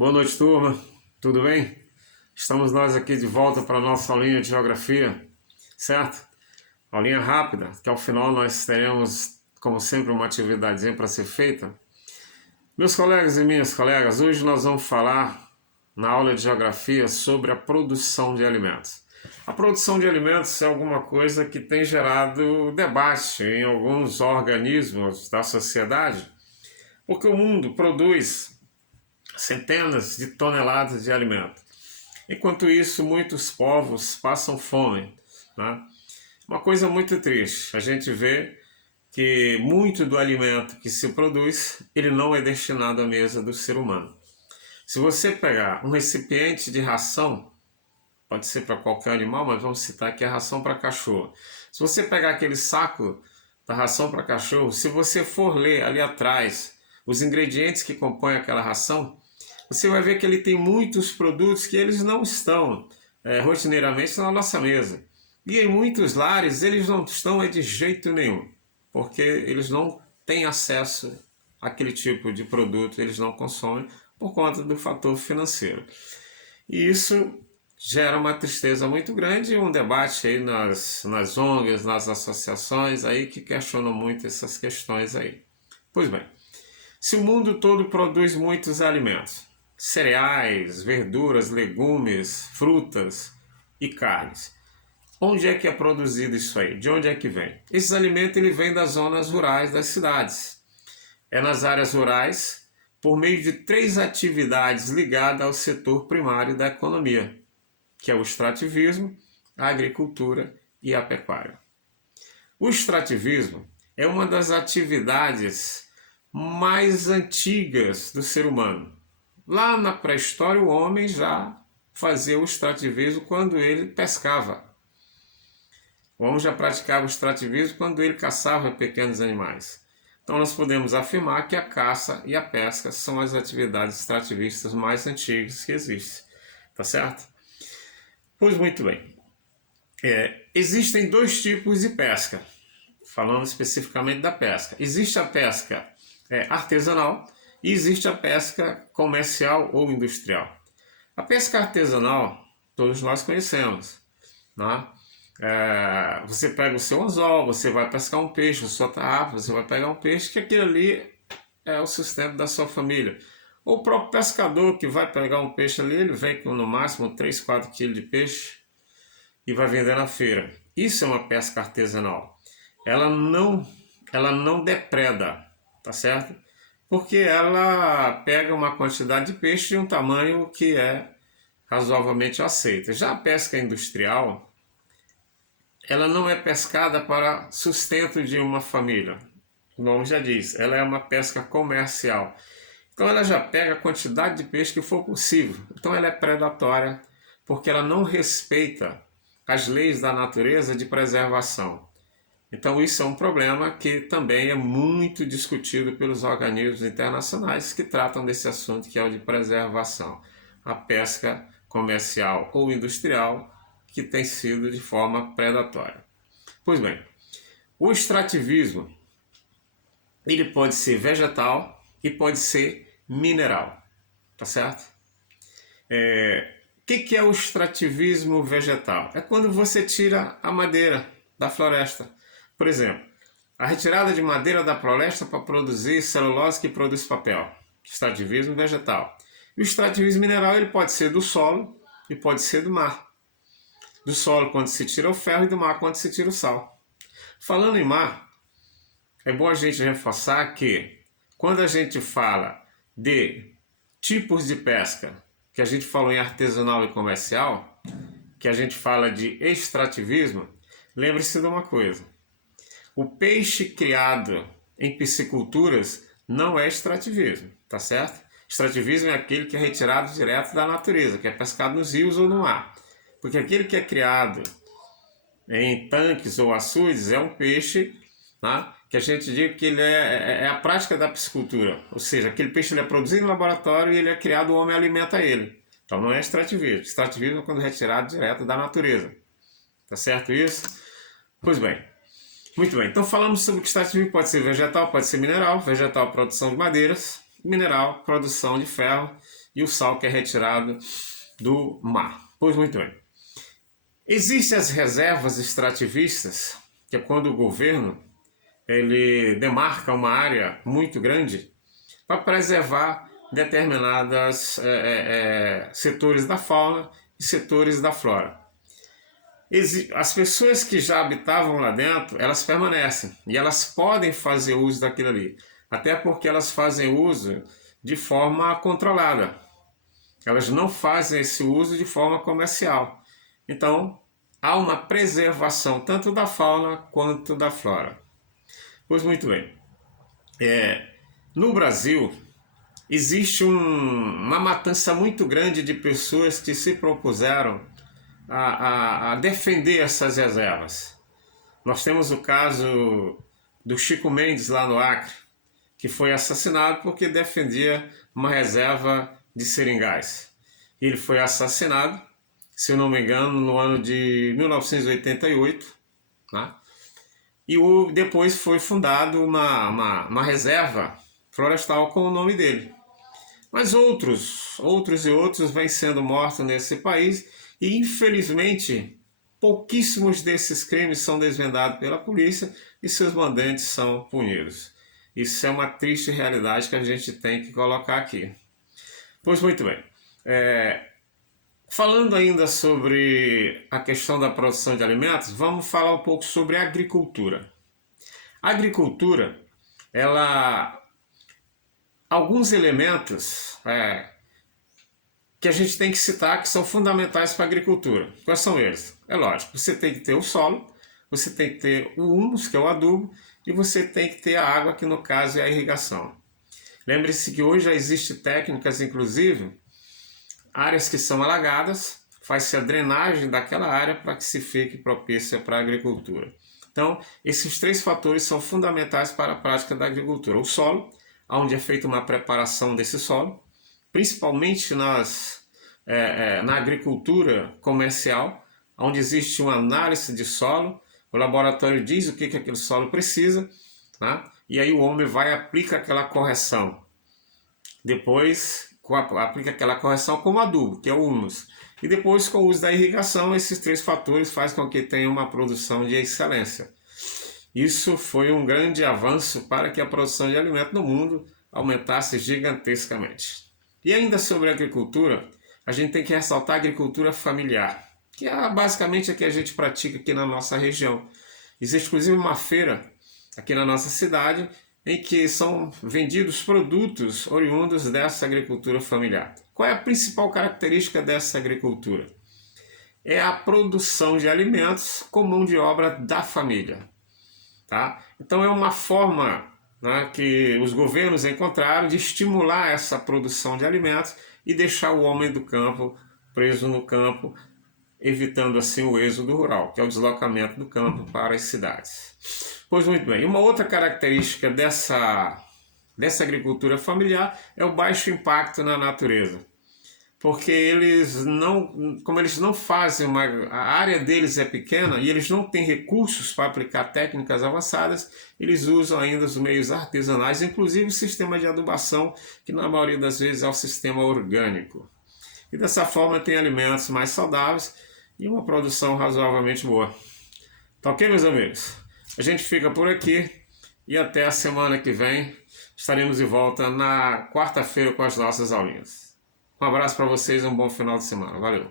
Boa noite, turma. Tudo bem? Estamos nós aqui de volta para a nossa aulinha de geografia, certo? Aulinha rápida, que ao final nós teremos, como sempre, uma atividadezinha para ser feita. Meus colegas e minhas colegas, hoje nós vamos falar na aula de geografia sobre a produção de alimentos. A produção de alimentos é alguma coisa que tem gerado debate em alguns organismos da sociedade, porque o mundo produz centenas de toneladas de alimento. Enquanto isso, muitos povos passam fome, né? Uma coisa muito triste, a gente vê que muito do alimento que se produz, ele não é destinado à mesa do ser humano. Se você pegar um recipiente de ração, pode ser para qualquer animal, mas vamos citar aqui a ração para cachorro. Se você pegar aquele saco da ração para cachorro, se você for ler ali atrás os ingredientes que compõem aquela ração, você vai ver que ele tem muitos produtos que eles não estão rotineiramente na nossa mesa. E em muitos lares eles não estão de jeito nenhum, porque eles não têm acesso àquele tipo de produto, eles não consomem por conta do fator financeiro. E isso gera uma tristeza muito grande e um debate aí nas ONGs, nas associações aí que questionam muito essas questões aí. Pois bem, se o mundo todo produz muitos alimentos, cereais, verduras, legumes, frutas e carnes, onde é que é produzido isso aí? De onde é que vem? Esses alimentos ele vem das zonas rurais das cidades. É nas áreas rurais, por meio de 3 atividades ligadas ao setor primário da economia, que é o extrativismo, a agricultura e a pecuária. O extrativismo é uma das atividades mais antigas do ser humano. Lá na pré-história, o homem já fazia o extrativismo quando ele pescava. O homem já praticava o extrativismo quando ele caçava pequenos animais. Então nós podemos afirmar que a caça e a pesca são as atividades extrativistas mais antigas que existem. Tá certo? Pois muito bem. Existem 2 tipos de pesca, falando especificamente da pesca. Existe a pesca artesanal e existe a pesca comercial ou industrial. A pesca artesanal, todos nós conhecemos, né? Você pega o seu anzol, você vai pescar um peixe, a sua tarrafa, você vai pegar um peixe, que aquilo ali é o sustento da sua família. Ou o próprio pescador que vai pegar um peixe ali, ele vem com no máximo 3, 4 quilos de peixe e vai vender na feira. Isso é uma pesca artesanal. Ela não depreda, tá certo? Porque ela pega uma quantidade de peixe de um tamanho que é razoavelmente aceita. Já a pesca industrial, ela não é pescada para sustento de uma família. O nome já diz, ela é uma pesca comercial. Então ela já pega a quantidade de peixe que for possível. Então ela é predatória, porque ela não respeita as leis da natureza de preservação. Então isso é um problema que também é muito discutido pelos organismos internacionais que tratam desse assunto, que é o de preservação. A pesca comercial ou industrial que tem sido de forma predatória. Pois bem, o extrativismo ele pode ser vegetal e pode ser mineral, tá certo? O que é o extrativismo vegetal? É quando você tira a madeira da floresta. Por exemplo, a retirada de madeira da floresta para produzir celulose que produz papel. Extrativismo vegetal. E o extrativismo mineral ele pode ser do solo e pode ser do mar. Do solo quando se tira o ferro e do mar quando se tira o sal. Falando em mar, é bom a gente reforçar que quando a gente fala de tipos de pesca, que a gente falou em artesanal e comercial, que a gente fala de extrativismo, lembre-se de uma coisa. O peixe criado em pisciculturas não é extrativismo, tá certo? Extrativismo é aquele que é retirado direto da natureza, que é pescado nos rios ou no mar. Porque aquele que é criado em tanques ou açudes é um peixe, né, que a gente diz que ele é a prática da piscicultura. Ou seja, aquele peixe ele é produzido no laboratório e ele é criado, o homem alimenta ele. Então não é extrativismo. Extrativismo é quando é retirado direto da natureza. Tá certo isso? Pois bem. Muito bem, então falamos sobre que extrativismo pode ser vegetal, pode ser mineral. Vegetal, produção de madeiras. mineral, produção de ferro e o sal que é retirado do mar. Pois muito bem. Existem as reservas extrativistas, que é quando o governo ele demarca uma área muito grande para preservar determinadas setores da fauna e setores da flora. As pessoas que já habitavam lá dentro, elas permanecem e elas podem fazer uso daquilo ali, até porque elas fazem uso de forma controlada. Elas não fazem esse uso de forma comercial. Então, há uma preservação tanto da fauna quanto da flora. Pois muito bem. No Brasil, existe uma matança muito grande de pessoas que se propuseram a defender essas reservas. Nós temos o caso do Chico Mendes lá no Acre, que foi assassinado porque defendia uma reserva de seringais. Ele foi assassinado, se eu não me engano, no ano de 1988, né? E depois foi fundado uma reserva florestal com o nome dele. Mas outros vêm sendo mortos nesse país e, infelizmente, pouquíssimos desses crimes são desvendados pela polícia e seus mandantes são punidos. Isso é uma triste realidade que a gente tem que colocar aqui. Pois muito bem. Falando ainda sobre a questão da produção de alimentos, vamos falar um pouco sobre a agricultura. A agricultura, alguns elementos que a gente tem que citar que são fundamentais para a agricultura. Quais são eles? É lógico, você tem que ter o solo, você tem que ter o humus, que é o adubo, e você tem que ter a água, que no caso é a irrigação. Lembre-se que hoje já existem técnicas, inclusive, áreas que são alagadas, faz-se a drenagem daquela área para que se fique propícia para a agricultura. Então, esses três fatores são fundamentais para a prática da agricultura. O solo, onde é feita uma preparação desse solo, principalmente na agricultura comercial, onde existe uma análise de solo, o laboratório diz o que aquele solo precisa, né? E aí o homem vai e aplica aquela correção. Depois aplica aquela correção como adubo, que é o humus. E depois, com o uso da irrigação, esses três fatores fazem com que tenha uma produção de excelência. Isso foi um grande avanço para que a produção de alimento no mundo aumentasse gigantescamente. E ainda sobre a agricultura, a gente tem que ressaltar a agricultura familiar, que é basicamente a que a gente pratica aqui na nossa região. Existe inclusive uma feira aqui na nossa cidade em que são vendidos produtos oriundos dessa agricultura familiar. Qual é a principal característica dessa agricultura? É a produção de alimentos com mão de obra da família. Tá? Então é uma forma, né, que os governos encontraram de estimular essa produção de alimentos e deixar o homem do campo preso no campo, evitando assim o êxodo rural, que é o deslocamento do campo para as cidades. Pois muito bem, uma outra característica dessa agricultura familiar é o baixo impacto na natureza. Porque como eles não fazem a área deles é pequena e eles não têm recursos para aplicar técnicas avançadas, eles usam ainda os meios artesanais, inclusive o sistema de adubação, que na maioria das vezes é o sistema orgânico. E dessa forma tem alimentos mais saudáveis e uma produção razoavelmente boa. Tá ok, meus amigos? A gente fica por aqui e até a semana que vem. Estaremos de volta na quarta-feira com as nossas aulinhas. Um abraço para vocês e um bom final de semana. Valeu!